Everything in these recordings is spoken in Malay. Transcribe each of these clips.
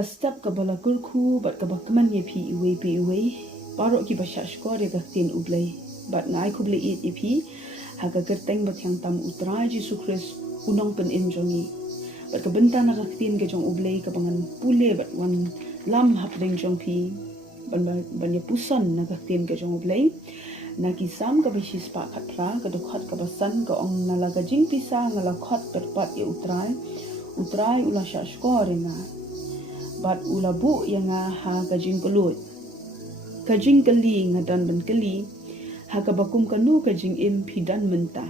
ka step ka bala kurku bat ka bakman ye pi iwe paro ki bashash ko re ka tin ublei bat ngai kuble it ipi haga kerteng bat yang tam utra Jesu Christ unong pen injongi bat ka benta na ka tin ke jong ublei ka bangan pule bat wan lam hapdeng jong pi ban ye pusan na ka tin ke jong ublei na kisam ka bishis pa khatra ka dokhat ka basan ka ong nalaga jing pisa ngala khat terpat ye utrai ula shashkore nga bat ula bu yanga ha ka jing kelut ka jing keli ngadan ban keli ha ka bakum kanu ka jing im pidan menta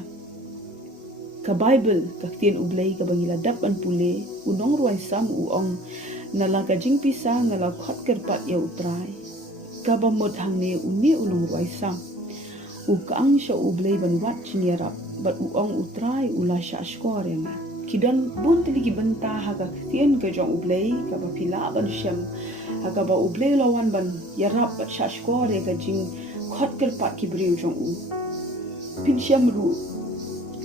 ka bible ka tien ublei ka bangila dap an pule unong ruai sam uong nalaga jing pisa ngala khat terpat ye utrai ka bamot hangne uni unong ruai sam ukang sha ublei ban wat chinyarap bat uong utrai ula shashkore nga kidan bun tiligi benta haga tien ke jong ublei ka ba pila ban shem haga ba ublei lawan ban yarap bat shashkore ka jing khot ker pat ki briu jong u pin shem ru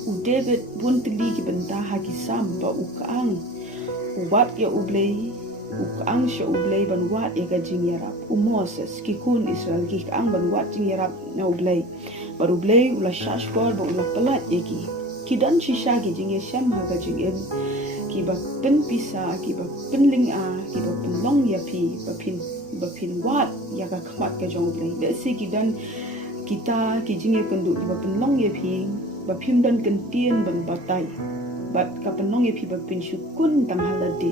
u David bun tiligi benta hagi sam ba ukang wat ya ublei ukang sha ublei ban wat ya ka jing yarap u Moses ki kun Israel ki ang ban wat jing yarap na ublei bar ublei ula shashkor ba ula palat yaki kidan shisha ki jing shem haga jing em ki ba pen pisa ki ba pen ling a ki ba pen long ya pi ba pin wat ya ka khmat ka jong ublei de se kidan kita ki jing kan du ba pen long ya pi ba phim dan kan tien ban batai bat ka pen long ya pi ba pin shukun tang halade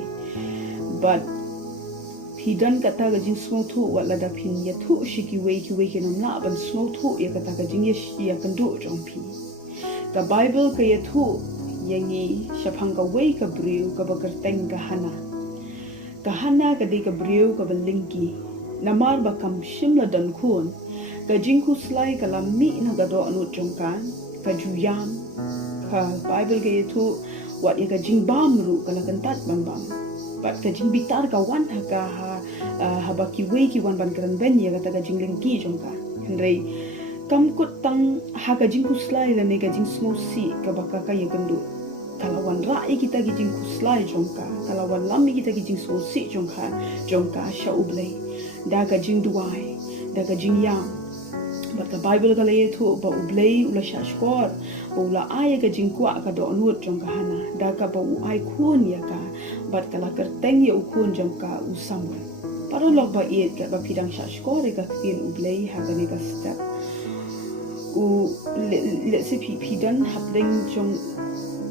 but hidan kata ga jing small thu wala da pin ya thu shiki wei ke nam la ban small thu ya kata ga jing ya kan du jong pi ka bible ka ya thu yangi shaphang ka wei ka briu ka ba kerteng ka hana ka de ka briu ka balingki namar ba kam shimla dan khun ka jing khu slai ka lam mi na ga do anu jongkan ka juyam ka bible ka ya thu wat ya ka jing bam ru ka la kan tat bam bat ka jing bitar ka wan ha ba ki wei ki wan ban kran ben ya ka jing lingki jongka henrei kam kut tang ha ka jing kuslai la ne ka jing smo si ka ba ka ya gandu kalawan rai kita ki jing kuslai jongka kalawan lam kita ki jing smo si jongka sha ublei da ka jing duai da ka jing yang bat ka bible ka le thu ba ublei ula shashkor ula ai ka jing kwa ka do nut jongka hana da ka ba u ai khun ya ka bat kala kerteng ya ukun jongka usam paro log ba it ka ba pidang shashkor ka tin ublei ha ka ne ka step u let's say pidan hapdeng jong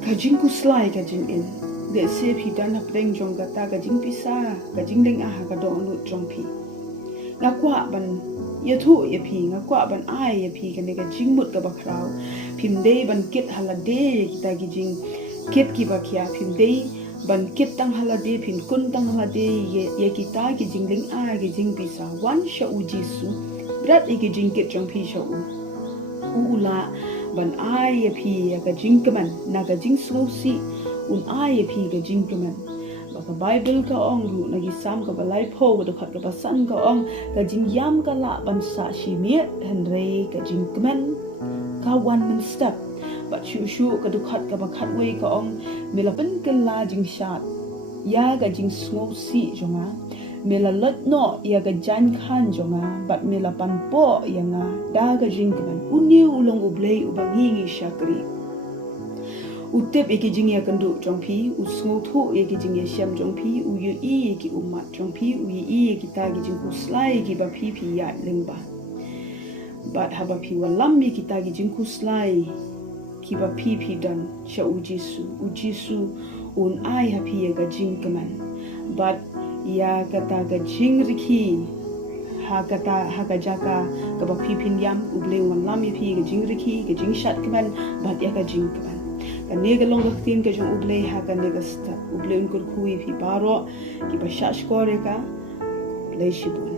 ka jing kuslai ka jing in let's say pidan hapdeng jong gata ka jing pisa ka jing leng a ka do nu jong pi ngakwa ban ya thu ya pi ngakwa ban ai ya pi ka ne ka jing mut ka ba khrau phim dei ban kit halade kita ki jing kit ki ba kya phim dei ban kit tang halade phin kun tang halade ye kita ki jing leng a ki jing pisa wan sha u jisu brat ki jing kit jong pi sha ula ban ai ya pi ya ka jing kaman na ka jing so si ai ya pi ka jing kaman ba ka bible ka ong ru na gi sam ka balai pho ka khat ka pasan ka ong ka jing yam ka la ban sa shi miet henrei ka jing kaman ka one man step ba shu ka khat ka ba khat wei ka ong milapen kan la jing shat ya ka jing so si jonga mela lot no ya ga jan khan jonga bat mela pan po yanga da ga jing kan uni ulong ublei ubangi shakri utep eki jing ya kandu jongpi usngo thu eki jing ya sham jongpi u yu i eki umat jongpi u yi eki ta gi jing kuslai eki ba pi ya lengba bat haba pi walam eki ta gi jing kuslai ki ba pi dan sha u jisu un ai happy ya ga jing kaman but ya kata ga jing riki ha ga jaka ka ba pipin yam uble wan lam pi ga jing riki ga jing shat kaman bat ya ga jing kaman ka ne ga long tin ka jong uble ha ga ne ga sta uble un kur khui pi paro ki ba shash kore ka le shibun